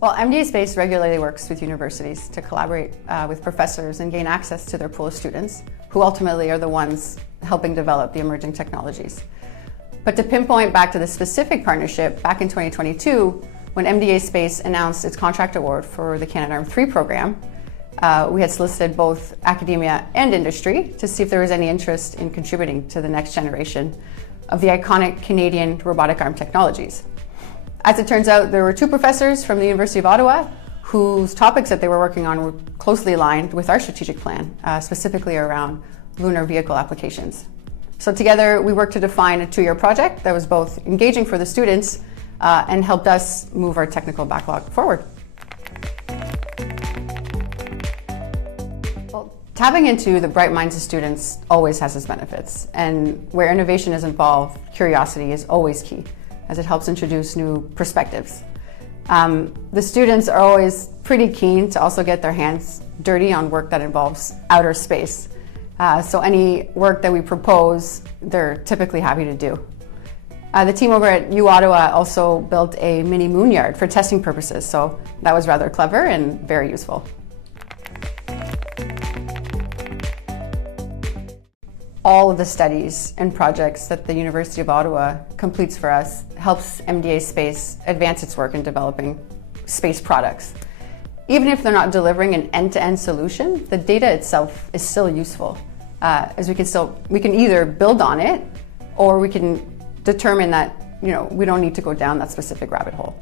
Well, MDA Space regularly works with universities to collaborate with professors and gain access to their pool of students, who ultimately are the ones helping develop the emerging technologies. But to pinpoint back to the specific partnership, back in 2022, when MDA Space announced its contract award for the Canadarm3 program, we had solicited both academia and industry to see if there was any interest in contributing to the next generation of the iconic Canadian robotic arm technologies. As it turns out, there were two professors from the University of Ottawa whose topics that they were working on were closely aligned with our strategic plan, specifically around lunar vehicle applications. So together we worked to define a 2-year project that was both engaging for the students and helped us move our technical backlog forward. Well, tapping into the bright minds of students always has its benefits, and where innovation is involved, curiosity is always key, as it helps introduce new perspectives. The students are always pretty keen to also get their hands dirty on work that involves outer space. So any work that we propose, they're typically happy to do. The team over at Ottawa also built a mini moon yard for testing purposes, so that was rather clever and very useful. All of the studies and projects that the University of Ottawa completes for us helps MDA Space advance its work in developing space products. Even if they're not delivering an end-to-end solution, the data itself is still useful, as we can either build on it, or we can determine that we don't need to go down that specific rabbit hole.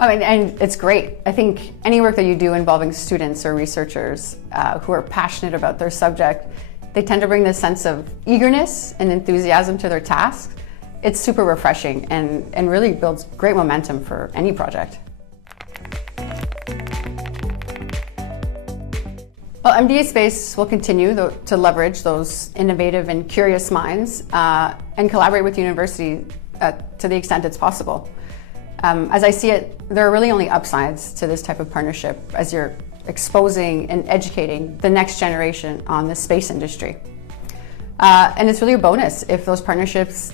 And it's great. I think any work that you do involving students or researchers who are passionate about their subject, they tend to bring this sense of eagerness and enthusiasm to their tasks. It's super refreshing and really builds great momentum for any project. Well, MDA Space will continue to leverage those innovative and curious minds and collaborate with the university to the extent it's possible. As I see it, there are really only upsides to this type of partnership as you're exposing and educating the next generation on the space industry. And it's really a bonus if those partnerships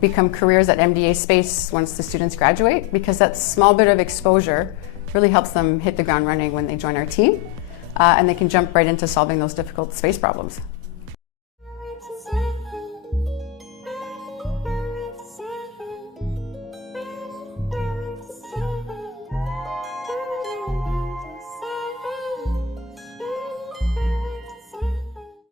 become careers at MDA Space once the students graduate, because that small bit of exposure really helps them hit the ground running when they join our team, and they can jump right into solving those difficult space problems.